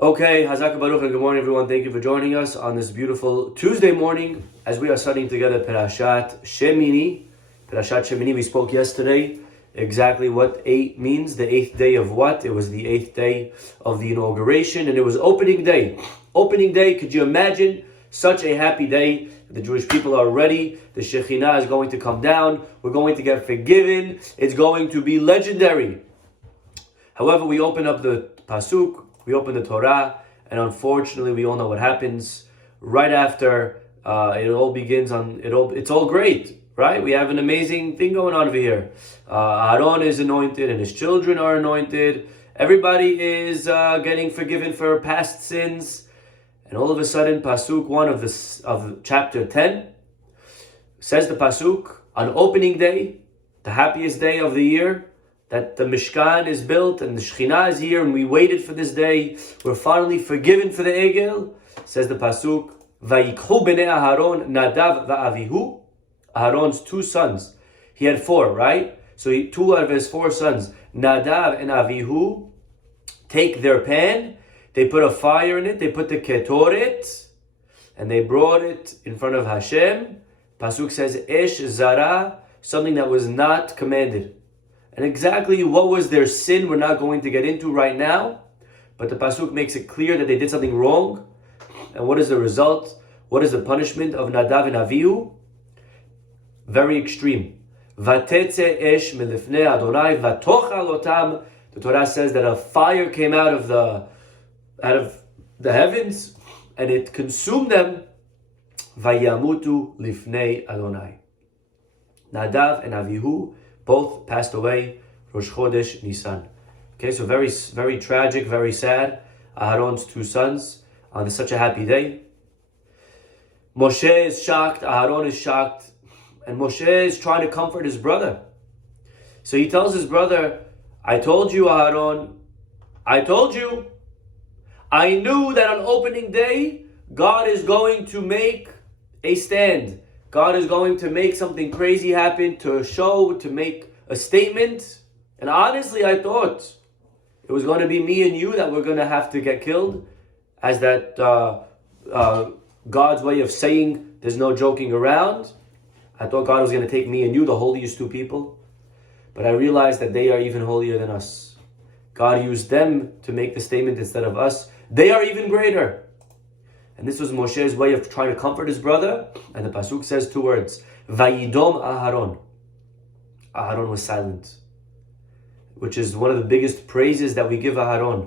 Okay, Hazak Baruch and good morning everyone. Thank you for joining us on this beautiful Tuesday morning as we are studying together Parashat Shemini. Parashat Shemini, we spoke yesterday exactly what 8 means, the 8th day of what? It was the 8th day of the inauguration and it was opening day. Opening day, could you imagine such a happy day? The Jewish people are ready. The Shekhinah is going to come down. We're going to get forgiven. It's going to be legendary. However, we open up the Pasuk, we open the Torah, and unfortunately, we all know what happens right after it all begins. It's all great, right? We have an amazing thing going on over here. Aaron is anointed, and his children are anointed. Everybody is getting forgiven for past sins, and all of a sudden, Pasuk 1 of chapter 10 says the Pasuk on opening day, the happiest day of the year, that the Mishkan is built and the Shekhinah is here and we waited for this day. We're finally forgiven for the Egel. Says the Pasuk, Vayikhu b'nei Aharon Nadav va'avihu. Aharon's 2 sons. He had 4, right? So 2 out of his 4 sons, Nadav and Avihu, take their pan, they put a fire in it, they put the ketoret, and they brought it in front of Hashem. Pasuk says, Esh Zara, something that was not commanded. And exactly what was their sin, we're not going to get into right now. But the Pasuk makes it clear that they did something wrong. And what is the result? What is the punishment of Nadav and Avihu? Very extreme. Vatetze esh milifnei Adonai vatochal otam. The Torah says that a fire came out of the heavens and it consumed them. Vayamutu lifnei Adonai. Nadav and Avihu both passed away, Rosh Chodesh Nisan. Okay, so very, very tragic, very sad. Aharon's 2 sons on such a happy day. Moshe is shocked, Aharon is shocked, and Moshe is trying to comfort his brother. So he tells his brother, I told you, Aharon, I told you. I knew that on opening day, God is going to make a stand. God is going to make something crazy happen, to make a statement. And honestly, I thought it was going to be me and you that were going to have to get killed, as that God's way of saying there's no joking around. I thought God was going to take me and you, the holiest 2 people. But I realized that they are even holier than us. God used them to make the statement instead of us. They are even greater. And this was Moshe's way of trying to comfort his brother. And the Pasuk says 2 words. Vayidom Aharon. Aharon was silent. Which is one of the biggest praises that we give Aharon.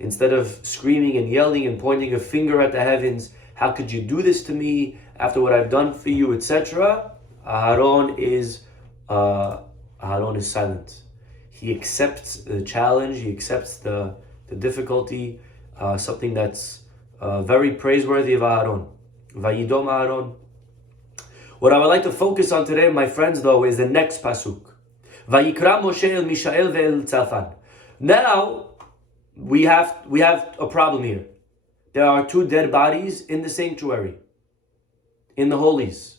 Instead of screaming and yelling and pointing a finger at the heavens, how could you do this to me after what I've done for you, etc. Aharon is silent. He accepts the challenge. He accepts the difficulty. Something that's very praiseworthy of Aharon. Vayidom Aharon. What I would like to focus on today, my friends, though, is the next pasuk. Vayikra Moshe el Mishael ve'el Tzafan. Now we have a problem here. There are 2 dead bodies in the sanctuary, in the holies.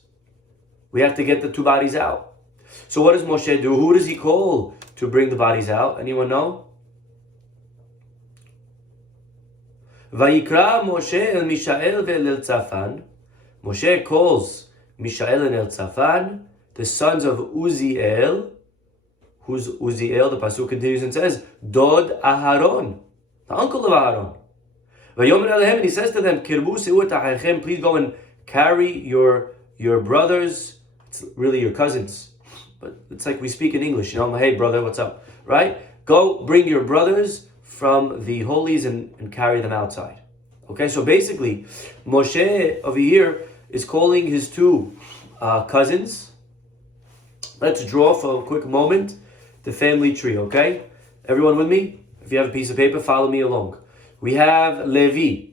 We have to get the 2 bodies out. So what does Moshe do? Who does he call to bring the bodies out? Anyone know? Vayikra Moshe el Mishael ve'el Tzafan. Moshe calls Mishael and Elzaphan, the sons of Uziel. Who's Uziel? The Pasuk continues and says, Dod Aharon, the uncle of Aharon. Vayomer alehem, and he says to them, Kirbu se'ut achaychem, please go and carry your brothers. It's really your cousins, but it's like we speak in English, hey brother, what's up, right? Go bring your brothers from the holies and carry them outside. Okay, so basically, Moshe over here is calling his 2 cousins. Let's draw for a quick moment the family tree, okay? Everyone with me? If you have a piece of paper, follow me along. We have Levi.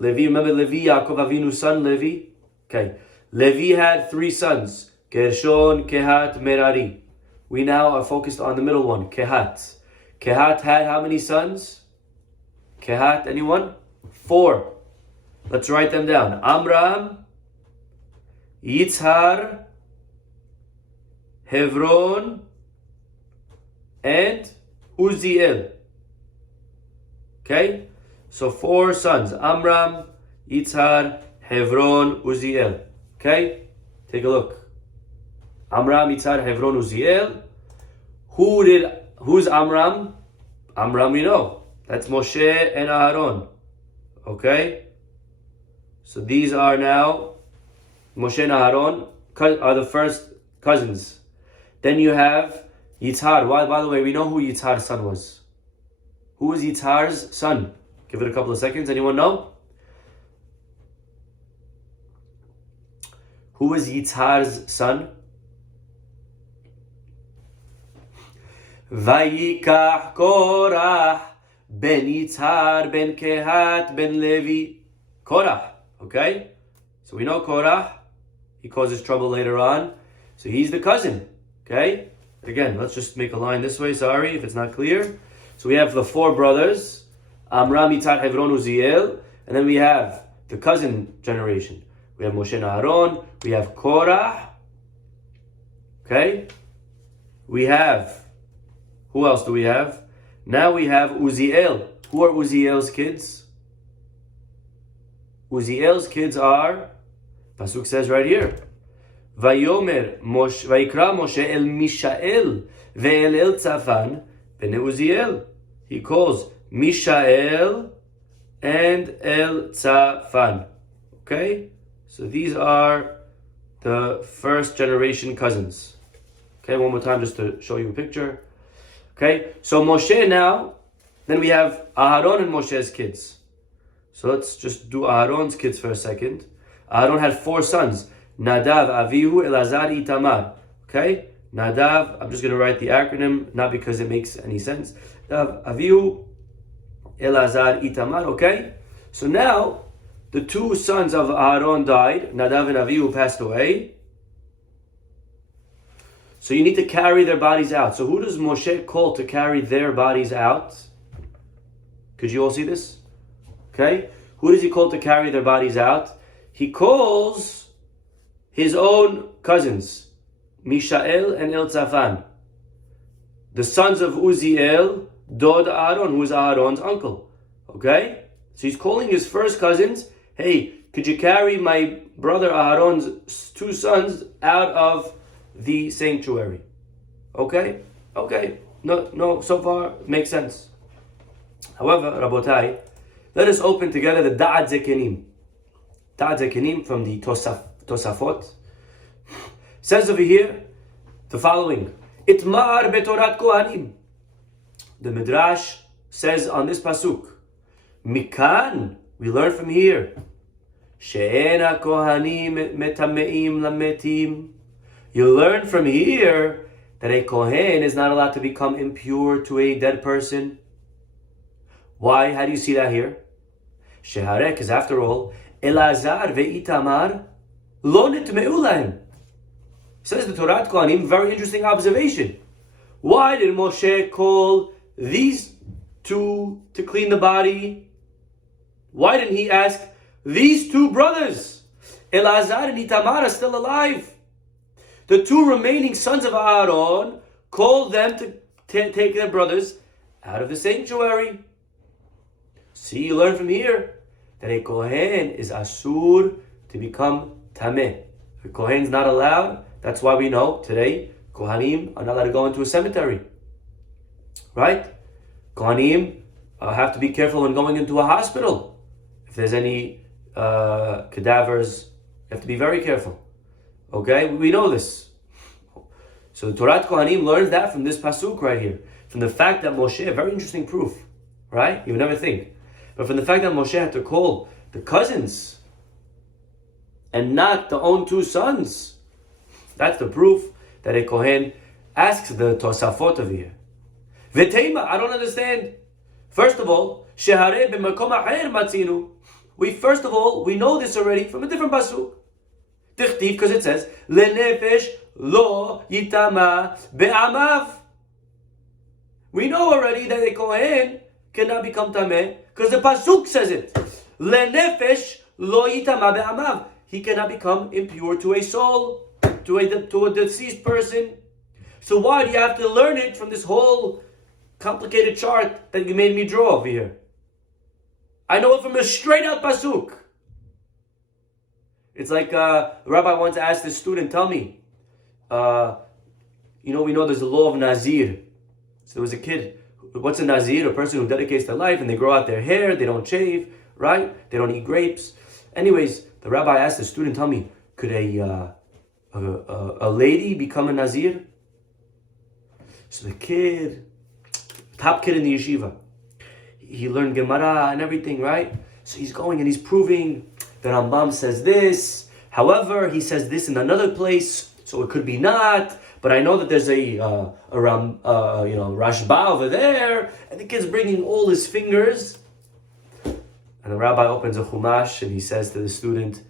Levi, remember Levi, Yaakov Avinu's son, Levi? Okay. Levi had 3 sons, Gershon, Kehat, Merari. We now are focused on the middle one, Kehat. Kehat had how many sons? Kehat, anyone? 4. Let's write them down. Amram, Yitzhar, Hebron, and Uziel. Okay? So 4 sons. Amram, Yitzhar, Hebron, Uziel. Okay? Take a look. Amram, Yitzhar, Hebron, Uziel. Who's Amram? Amram we know. That's Moshe and Aaron. Okay? So these are now Moshe and Aaron are the first cousins. Then you have Yitzhar. By the way, we know who Yitzhar's son was. Who was Yitzhar's son? Give it a couple of seconds. Anyone know? Who was Yitzhar's son? Vayikach Korach ben Yitzhar ben Kehat ben Levi. Korach. Okay? So we know Korach. He causes trouble later on. So he's the cousin. Okay? Again, let's just make a line this way. Sorry if it's not clear. So we have the 4 brothers. Amram, Yitzhar, Hebron, Uziel. And then we have the cousin generation. We have Moshe and Aaron. We have Korah. Okay? We have... Who else do we have? Now we have Uziel. Who are Uziel's kids? Uziel's kids are... Pasuk says right here. Vayomer Vayikra Moshe el Mishael ve'el el Tzafan b'nei Uziel. He calls Mishael and El Tzafan. Okay? So these are the first generation cousins. Okay, one more time just to show you a picture. Okay, so Moshe now, then we have Aaron and Moshe's kids. So let's just do Aaron's kids for a second. Aaron had 4 sons. Nadav, Avihu, Elazar, Itamar. Okay? Nadav, I'm just going to write the acronym, not because it makes any sense. Nadav, Avihu, Elazar, Itamar. Okay? So now, the 2 sons of Aaron died. Nadav and Avihu passed away. So you need to carry their bodies out. So who does Moshe call to carry their bodies out? Could you all see this? Okay? Who does he call to carry their bodies out? He calls his own cousins, Mishael and Elzaphan, the sons of Uziel, Dod Aaron, who is Aaron's uncle. Okay? So he's calling his first cousins, hey, could you carry my brother Aaron's 2 sons out of the sanctuary? Okay? Okay. No, so far makes sense. However, Rabotai, let us open together the Da'at Zekenim. Da'at Zekenim from the Tosafot. Says over here the following. Itmar betorat Kohanim. The Midrash says on this pasuk, Mikan, we learn from here, She'ena Kohanim metameim lametim. You learn from here that a Kohen is not allowed to become impure to a dead person. Why? How do you see that here? Sheharek is, after all, Elazar ve'itamar lo nitme'u lahem. Says the Torah Kohanim, very interesting observation. Why did Moshe call these 2 to clean the body? Why didn't he ask these 2 brothers? Elazar and Itamar are still alive. The 2 remaining sons of Aaron called them to take their brothers out of the sanctuary. See, you learn from here that a Kohen is asur to become tameh. A Kohen's not allowed. That's why we know today Kohanim are not allowed to go into a cemetery. Right? Kohanim have to be careful when going into a hospital. If there's any cadavers, you have to be very careful. Okay? We know this. So the Torah Kohanim learns that from this pasuk right here. From the fact that Moshe, very interesting proof. Right? You would never think. But from the fact that Moshe had to call the cousins and not the own 2 sons, that's the proof that a Kohen asks the Tosafot over here. V'teima, I don't understand. First of all, Shehare b'makom acher matzinu. We know this already from a different pasuk. Tichtiv, because it says, Lenefesh lo yitama be'amav. We know already that a Kohen cannot become tameh because the pasuk says it. Lenefesh lo yitama be'amav. He cannot become impure to a soul, to a deceased person. So why do you have to learn it from this whole complicated chart that you made me draw over here? I know it from a straight out pasuk. It's like the rabbi once asked his student, tell me, we know there's a law of Nazir. So there was a kid, what's a Nazir? A person who dedicates their life and they grow out their hair, they don't shave, right? They don't eat grapes. Anyways, the rabbi asked the student, tell me, could a lady become a Nazir? So the kid, top kid in the yeshiva, he learned Gemara and everything, right? So he's going and he's proving that Rambam says this. However, he says this in another place, so it could be not. But I know that there's a Rashba over there, and the kid's bringing all his fingers. And the rabbi opens a chumash and he says to the student,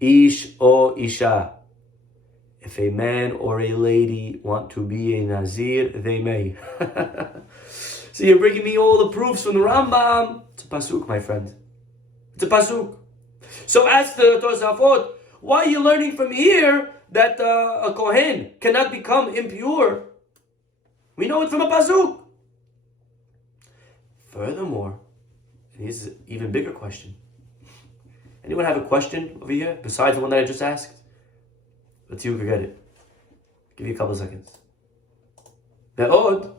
Ish o Isha. If a man or a lady want to be a Nazir, they may. So you're bringing me all the proofs from the Rambam. It's a pasuk, my friend. It's a pasuk. So ask the Tosafot, why are you learning from here that a Kohen cannot become impure? We know it from a pasuk. Furthermore, and here's an even bigger question. Anyone have a question over here besides the one that I just asked? Let's see who can get it. Give you a couple of seconds. Be'od.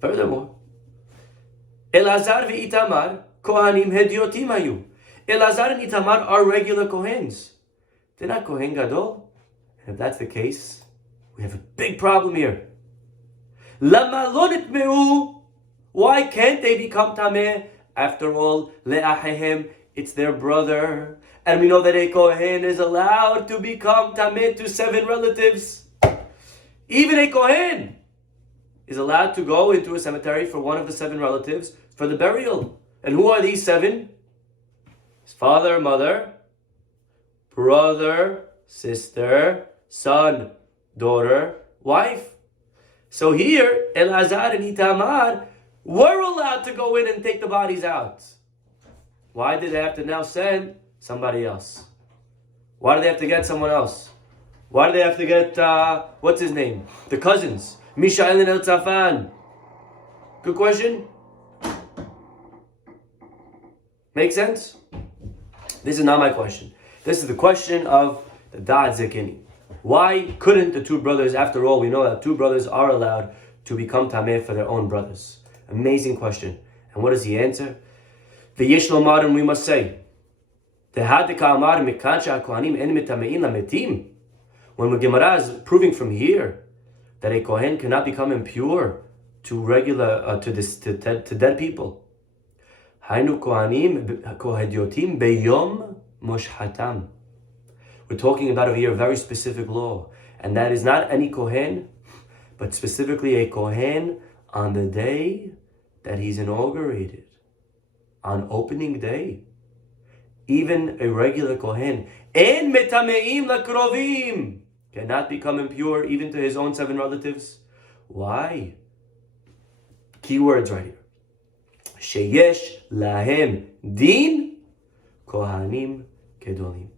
Furthermore, Elazar ve'itamar kohanim hediotim hayu. Elazar and Itamar are regular kohens. They're not kohen gadol. And if that's the case, we have a big problem here. Lama lo nitmeu. Why can't they become tameh? After all, le'ahehem, it's their brother. And we know that a kohen is allowed to become tameh to 7 relatives. Even a kohen is allowed to go into a cemetery for one of the 7 relatives for the burial. And who are these 7? His father, mother, brother, sister, son, daughter, wife. So here, Elazar and Itamar were allowed to go in and take the bodies out. Why did they have to now send somebody else? Why do they have to get someone else? Why do they have to get, what's his name? The cousins. Mishael and El-Tzafan. Good question? Make sense? This is not my question. This is the question of the Da'at Zekini. Why couldn't the 2 brothers, after all, we know that 2 brothers are allowed to become Tameh for their own brothers? Amazing question. And what is the answer? The Yesh Lomar, and we must say, when the Gemara is proving from here that a Kohen cannot become impure to regular to dead people. We're talking about over here a very specific law, and that is not any Kohen, but specifically a Kohen on the day that he's inaugurated, on opening day. Even a regular Kohen, en metameim lakrovim, cannot become impure even to his own 7 relatives. Why? Keywords right here. Sheyesh lahem din kohanim kedolim.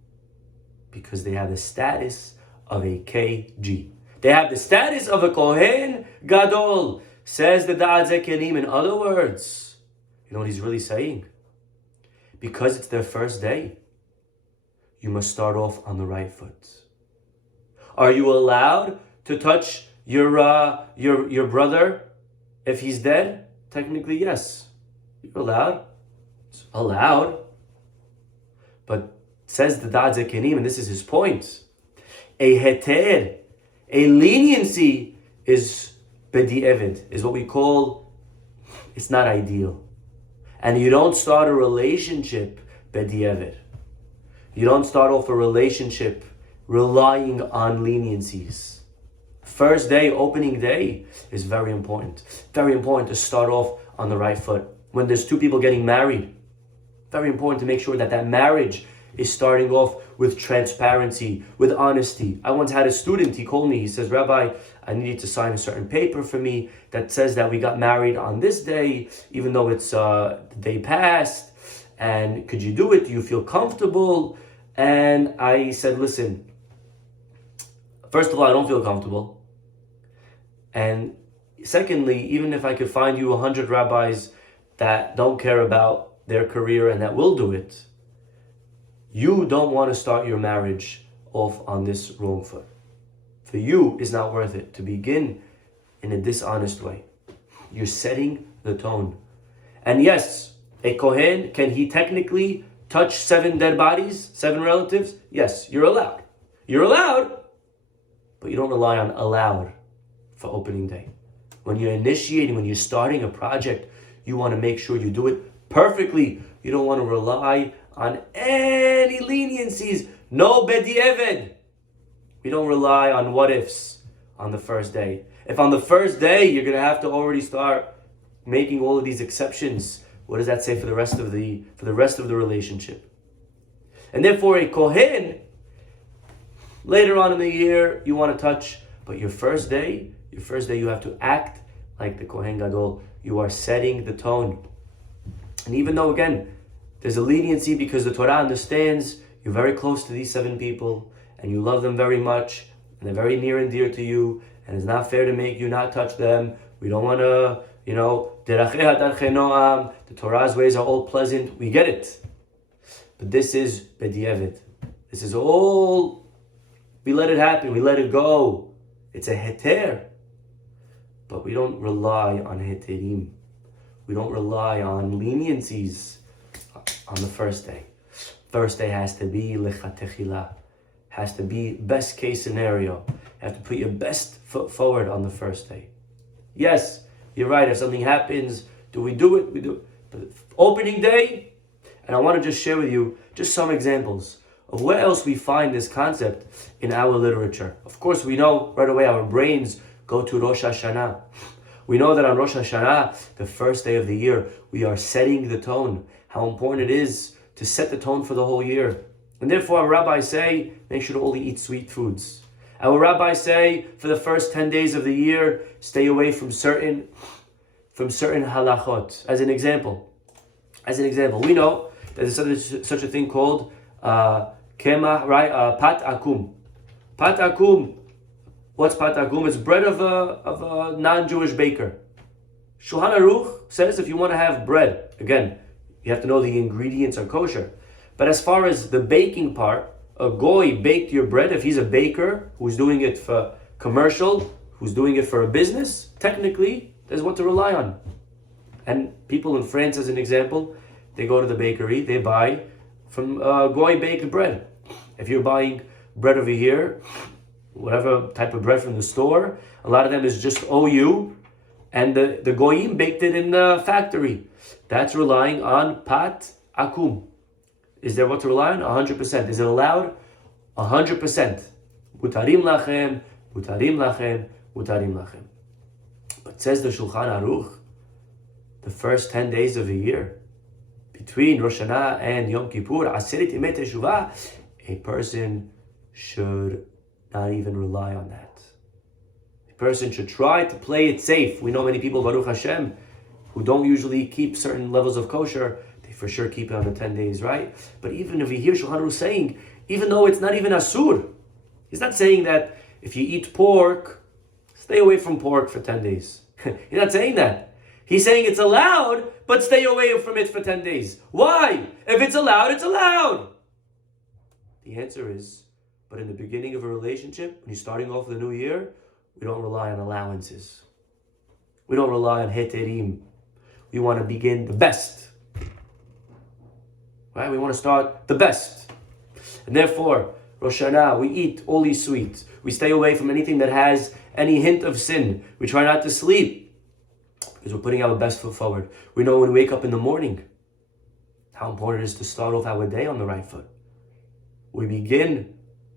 Because they have the status of a KG. They have the status of a Kohen Gadol. Says the Da'at Zekenim. In other words, you know what he's really saying? Because it's their first day, you must start off on the right foot. Are you allowed to touch your brother if he's dead? Technically, yes. You're allowed. It's allowed. But says the Da'at Zekenim, and this is his point, a heter, a leniency is bedi'evid, is what we call, it's not ideal. And you don't start a relationship bedi'evid. You don't start off a relationship relying on leniencies. First day, opening day, is very important. Very important to start off on the right foot. When there's 2 people getting married, very important to make sure that that marriage is starting off with transparency, with honesty. I once had a student, he called me, he says, Rabbi, I need you to sign a certain paper for me that says that we got married on this day, even though it's the day past, and could you do it? Do you feel comfortable? And I said, listen, first of all, I don't feel comfortable. And secondly, even if I could find you 100 rabbis that don't care about their career and that will do it, you don't want to start your marriage off on this wrong foot. For you, it's not worth it to begin in a dishonest way. You're setting the tone. And yes, a Kohen, can he technically touch 7 dead bodies, 7 relatives? Yes, you're allowed. You're allowed, but you don't rely on allowed for opening day. When you're initiating, when you're starting a project, you want to make sure you do it perfectly. You don't want to rely on any leniencies. No bedieved. We don't rely on what ifs on the first day. If on the first day you're going to have to already start making all of these exceptions, what does that say for the rest of the relationship? And therefore a Kohen, later on in the year you want to touch, but your first day you have to act like the Kohen Gadol. You are setting the tone. And even though again there's a leniency because the Torah understands you're very close to these 7 people and you love them very much and they're very near and dear to you, and it's not fair to make you not touch them. We don't want to, the Torah's ways are all pleasant. We get it. But this is bedieved. This is all, we let it happen. We let it go. It's a heter. But we don't rely on heterim. We don't rely on leniencies on the first day. First day has to be lechatechila. Has to be best case scenario. You have to put your best foot forward on the first day. Yes, you're right. If something happens, do we do it? We do it. But opening day, and I want to just share with you just some examples of where else we find this concept in our literature. Of course, we know right away our brains go to Rosh Hashanah. We know that on Rosh Hashanah, the first day of the year, we are setting the tone. How important it is to set the tone for the whole year. And therefore, our rabbis say, make sure to only eat sweet foods. Our rabbis say, for the first 10 days of the year, stay away from certain halachot. As an example, we know that there's such a thing called kemah, right? Pat akum. Pat akum. What's pat akum? It's bread of a non-Jewish baker. Shulchan Aruch says if you want to have bread, again, you have to know the ingredients are kosher. But as far as the baking part, a goy baked your bread. If he's a baker who's doing it for commercial, who's doing it for a business, technically, there's what to rely on. And people in France, as an example, they go to the bakery, they buy from goy baked bread. If you're buying bread over here, whatever type of bread from the store, a lot of them is just OU, and the goyim baked it in the factory. That's relying on pat akum. Is there what to rely on? 100%. Is it allowed? 100%. Mutarim lachem, mutarim lachem, mutarim lachem. But says the Shulchan Aruch, the first 10 days of the year, between Rosh Hashanah and Yom Kippur, Aseret Yemei Teshuvah, a person should not even rely on that. A person should try to play it safe. We know many people, Baruch Hashem, who don't usually keep certain levels of kosher. They for sure keep it on the 10 days, right? But even if you hear Shulchan Aruch saying, even though it's not even asur, he's not saying that if you eat pork, stay away from pork for 10 days. He's not saying that. He's saying it's allowed, but stay away from it for 10 days. Why? If it's allowed, it's allowed. The answer is, but in the beginning of a relationship, when you're starting off the new year, we don't rely on allowances. We don't rely on heterim. We want to begin the best. Right? We want to start the best. And therefore, Rosh Hashanah, we eat all these sweets. We stay away from anything that has any hint of sin. We try not to sleep because we're putting our best foot forward. We know when we wake up in the morning how important it is to start off our day on the right foot. We begin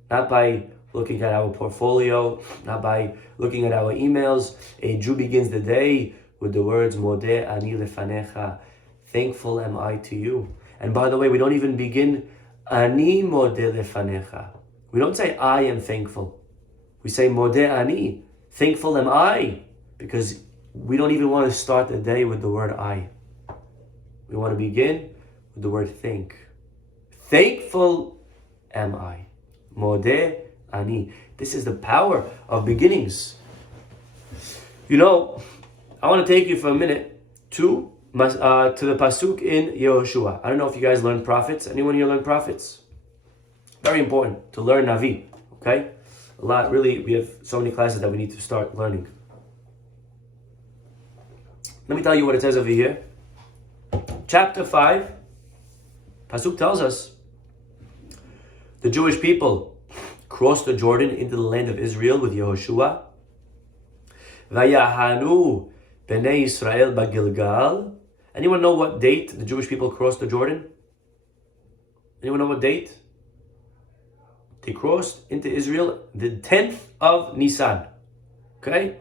not by looking at our portfolio, not by looking at our emails. A Jew begins the day with the words, Modeh ani lefanecha, thankful am I to you. And by the way, we don't even begin, Ani modeh lefanecha. We don't say, I am thankful. We say, Modeh ani, thankful am I, because we don't even want to start the day with the word I. We want to begin with the word thank. Thankful am I. Modeh ani. This is the power of beginnings. You know, I want to take you for a minute to to the pasuk in Yehoshua. I don't know if you guys learn prophets. Anyone here learn prophets? Very important to learn Navi. Okay, a lot. Really, we have so many classes that we need to start learning. Let me tell you what it says over here. Chapter 5, pasuk tells us the Jewish people crossed the Jordan into the land of Israel with Yehoshua. Vayahanu bnei Israel bagilgal. Anyone know what date the Jewish people crossed the Jordan? Anyone know what date? They crossed into Israel the 10th of Nisan. Okay?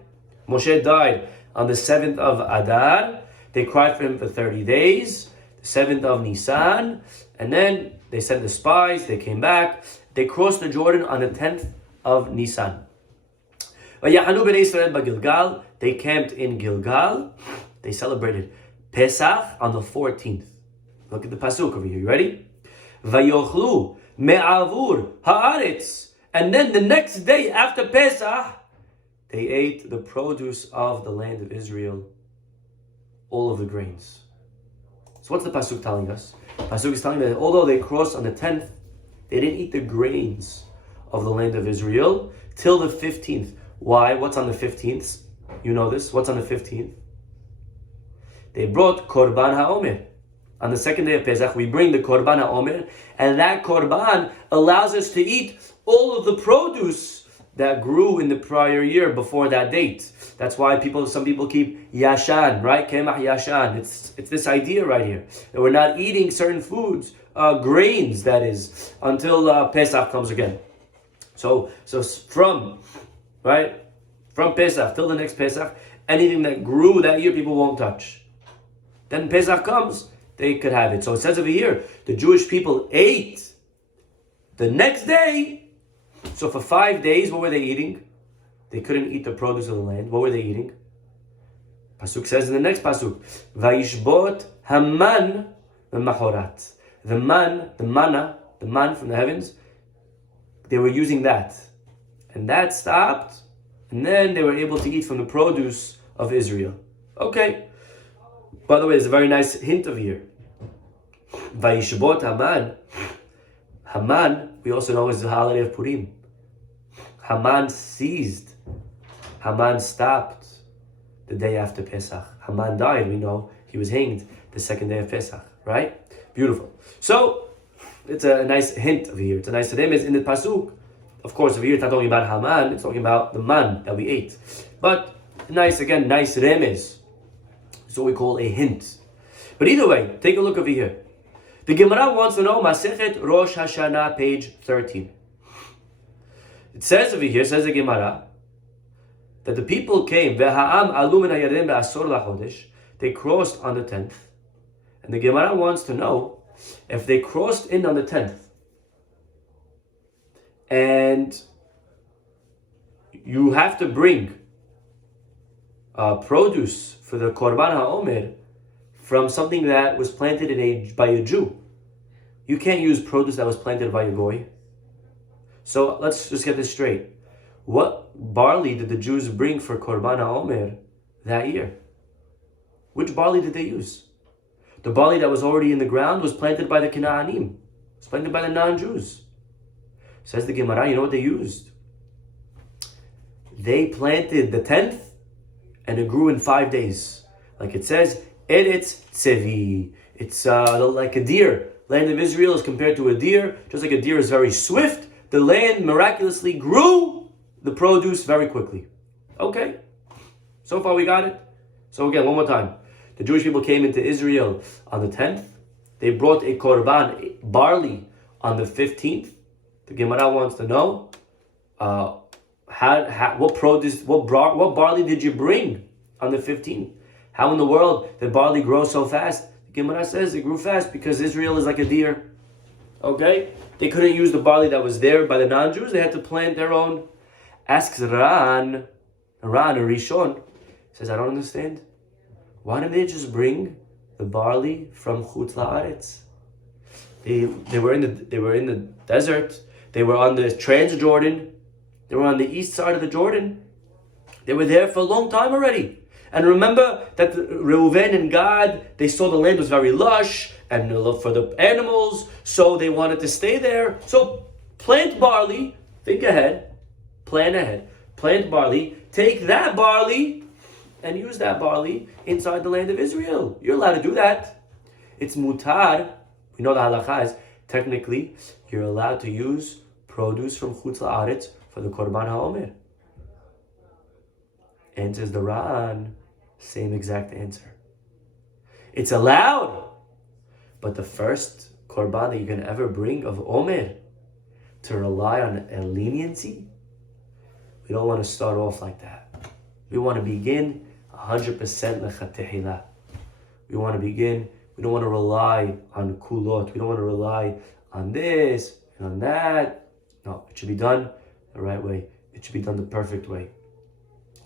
Moshe died on the 7th of Adar. They cried for him for 30 days. The 7th of Nisan. And then they sent the spies. They came back. They crossed the Jordan on the 10th of Nisan. Vayahanu bnei Israel bagilgal. They camped in Gilgal. They celebrated Pesach on the 14th. Look at the pasuk over here. You ready? Vayochlu me'avur haaretz. And then the next day after Pesach, they ate the produce of the land of Israel, all of the grains. So what's the pasuk telling us? The pasuk is telling that although they crossed on the 10th, they didn't eat the grains of the land of Israel till the 15th. Why? What's on the 15th? You know this. What's on the 15th? They brought Korban HaOmer. On the second day of Pesach, we bring the Korban HaOmer, and that Korban allows us to eat all of the produce that grew in the prior year before that date. That's why some people keep Yashan, right? Kemach Yashan. It's this idea right here that we're not eating certain foods, grains, that is, until Pesach comes again. So from Pesach till the next Pesach, anything that grew that year, people won't touch. Then Pesach comes, they could have it. So it says over here, the Jewish people ate the next day. So for 5 days, what were they eating? They couldn't eat the produce of the land. What were they eating? Pasuk says in the next pasuk, Vayishbot Haman v'machorat. The manna from the heavens, they were using that. And that stopped, and then they were able to eat from the produce of Israel. Okay. By the way, there's a very nice hint over here. Vayishbot Haman. Haman, we also know, is the holiday of Purim. Haman seized. Haman stopped the day after Pesach. Haman died, we know. He was hanged the second day of Pesach, right? Beautiful. So, it's a nice hint over here. It's a nice remez in the pasuk. Of course, over here it's not talking about Haman, it's talking about the man that we ate. But, nice remez. It's what we call a hint. But either way, take a look over here. The Gemara wants to know, Masechet Rosh Hashanah, page 13. It says over here, says the Gemara, that the people came, Ve'ha'am alu min hayarden be'asor lachodesh. They crossed on the 10th. And the Gemara wants to know, if they crossed in on the 10th, and you have to bring produce for the Korban HaOmer from something that was planted by a Jew. You can't use produce that was planted by a Goy. So let's just get this straight. What barley did the Jews bring for Korban HaOmer that year? Which barley did they use? The barley that was already in the ground was planted by the Canaanim. It was planted by the non-Jews. Says the Gemara, you know what they used? They planted the 10th, and it grew in 5 days. Like it says, Eretz Tzevi. It's like a deer. Land of Israel is compared to a deer. Just like a deer is very swift, the land miraculously grew the produce very quickly. Okay. So far we got it. So again, one more time. The Jewish people came into Israel on the 10th. They brought a korban, barley, on the 15th. The Gemara wants to know, what barley did you bring on the 15th? How in the world did barley grow so fast? The Gemara says it grew fast because Israel is like a deer. Okay? They couldn't use the barley that was there by the non-Jews. They had to plant their own. Asks Ran or Rishon. Says, I don't understand. Why didn't they just bring the barley from Chutz La'aretz? They were in the desert. They were on the Transjordan. They were on the east side of the Jordan. They were there for a long time already. And remember that Reuven and Gad, they saw the land was very lush and for the animals, so they wanted to stay there. So plant barley, think ahead, plan ahead. Plant barley, take that barley and use that barley inside the land of Israel. You're allowed to do that. It's mutar. We know the halakha is technically you're allowed to use produce from chutz la'aretz for the korban ha'omer. Answers the Ran, same exact answer. It's allowed, but the first korban that you can ever bring of omer, to rely on a leniency, we don't want to start off like that. We want to begin 100% lechatehila. We want to begin. We don't want to rely on kulot. We don't want to rely on this and on that. No, it should be done the right way. It should be done the perfect way.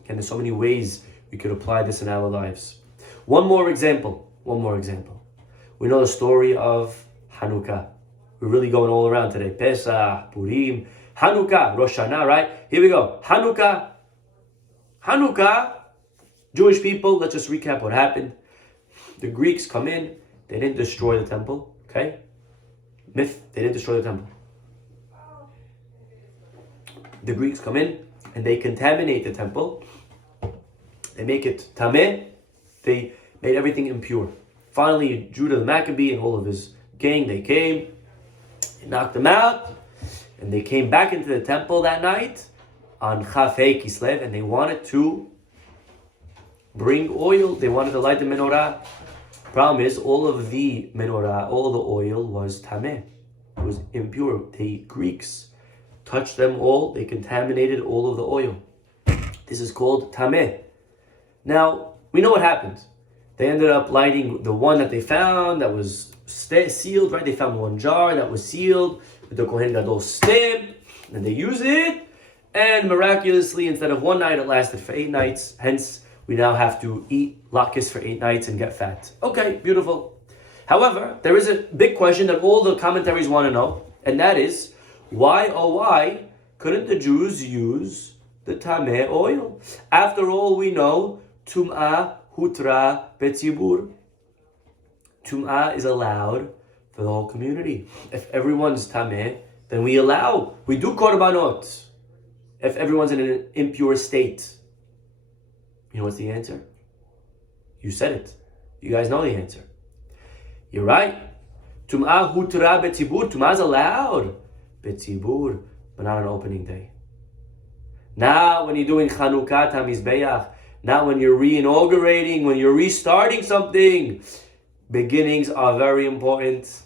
And there's so many ways we could apply this in our lives. One more example. We know the story of Hanukkah. We're really going all around today. Pesach, Purim, Hanukkah, Rosh Hashanah, right? Here we go. Hanukkah, Jewish people, let's just recap what happened. The Greeks come in, they didn't destroy the temple, okay? Myth, they didn't destroy the temple. The Greeks come in and they contaminate the temple. They make it tameh. They made everything impure. Finally, Judah the Maccabee and all of his gang, they came, they knocked them out, and they came back into the temple that night on Chaf Hei Kislev, and they wanted to bring oil. They wanted to light the menorah. Problem is, all of the menorah, all the oil was tameh. It was impure. The Greeks touched them all. They contaminated all of the oil. This is called tameh. Now, we know what happened. They ended up lighting the one that they found that was sealed, right? They found one jar that was sealed with the Kohen Gadol stamp, and they used it, and miraculously, instead of one night, it lasted for 8 nights. Hence, we now have to eat latkes for 8 nights and get fat. Okay, beautiful. However, there is a big question that all the commentaries want to know, and that is, why, oh why, couldn't the Jews use the tameh oil? After all, we know, tum'ah hutra betzibur. Tum'ah is allowed for the whole community. If everyone's tameh, then we do korbanot. If everyone's in an impure state. You know what's the answer? You said it. You guys know the answer. You're right. Tum'ah hutra betzibur. Tum'ah is allowed. Betzibur, but not on opening day. Now when you're doing Chanukah HaMizbeach, now when you're re-inaugurating, when you're restarting something, beginnings are very important.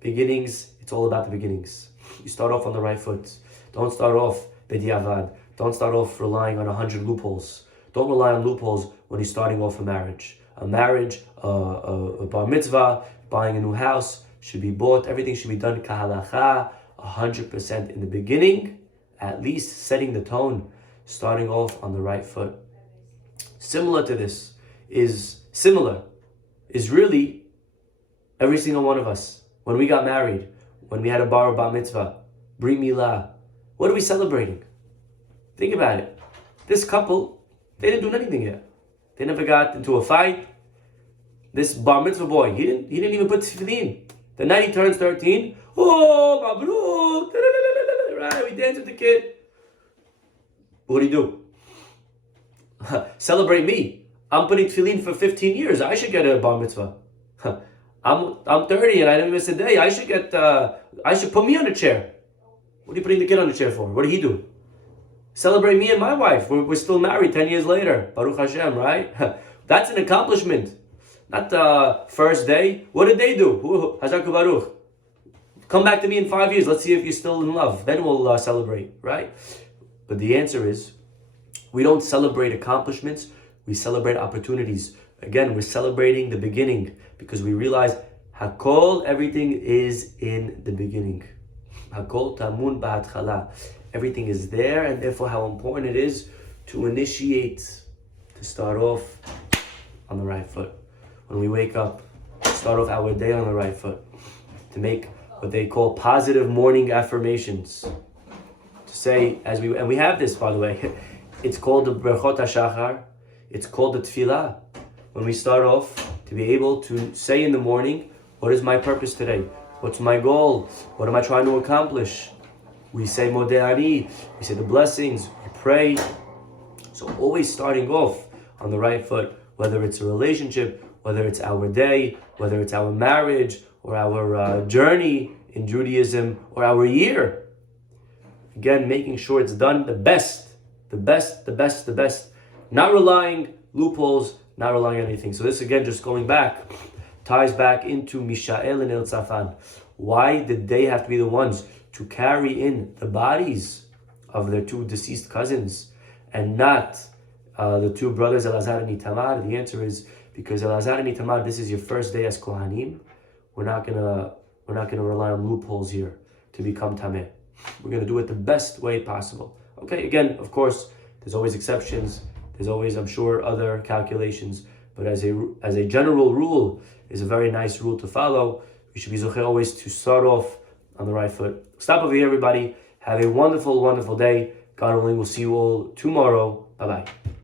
Beginnings, it's all about the beginnings. You start off on the right foot. Don't start off b'diavad. Don't start off relying on 100 loopholes. Don't rely on loopholes when you're starting off a marriage. A marriage, a bar mitzvah, buying a new house should be bought. Everything should be done kahalacha, 100% in the beginning, at least setting the tone, starting off on the right foot. Similar to this is really every single one of us. When we got married, when we had a bar or bar mitzvah, brit milah, what are we celebrating? Think about it. This couple, they didn't do anything yet. They never got into a fight. This bar mitzvah boy, he didn't even put tefillin. The night he turns 13, oh, mabruk, right? We dance with the kid. What do you do? Celebrate me. I'm putting tefillin for 15 years. I should get a bar mitzvah. I'm 30 and I didn't miss a day. I should put me on a chair. What are you putting the kid on the chair for? What did he do? Celebrate me and my wife. We're still married 10 years later. Baruch Hashem, right? That's an accomplishment. Not the first day. What did they do? Hazak Baruch. Come back to me in 5 years. Let's see if you're still in love. Then we'll celebrate, right? But the answer is, we don't celebrate accomplishments. We celebrate opportunities. Again, we're celebrating the beginning because we realize Hakol, everything is in the beginning. Hakol tamun ba'atchala. Everything is there, and therefore how important it is to initiate, to start off on the right foot. When we wake up, start off our day on the right foot. To make what they call positive morning affirmations. To say, and we have this, by the way, it's called the Berchot HaShachar. It's called the tefillah. When we start off, to be able to say in the morning, what is my purpose today? What's my goal? What am I trying to accomplish? We say Modeh Ani, we say the blessings, we pray. So always starting off on the right foot, whether it's a relationship, whether it's our day, whether it's our marriage, or our journey in Judaism, or our year. Again, making sure it's done the best. Not relying loopholes, not relying on anything. So this again, just going back, ties back into Mishael and Elzaphan. Why did they have to be the ones to carry in the bodies of their two deceased cousins and not the two brothers Elazar and Itamar? The answer is because Elazar and Itamar, this is your first day as Kohanim. We're not gonna rely on loopholes here to become Tameh. We're gonna do it the best way possible. Okay, again, of course, there's always exceptions. There's always, I'm sure, other calculations. But as a general rule, is a very nice rule to follow. We should be zocher always to start off on the right foot. Stop over here, everybody. Have a wonderful, wonderful day. God willing, we'll see you all tomorrow. Bye-bye.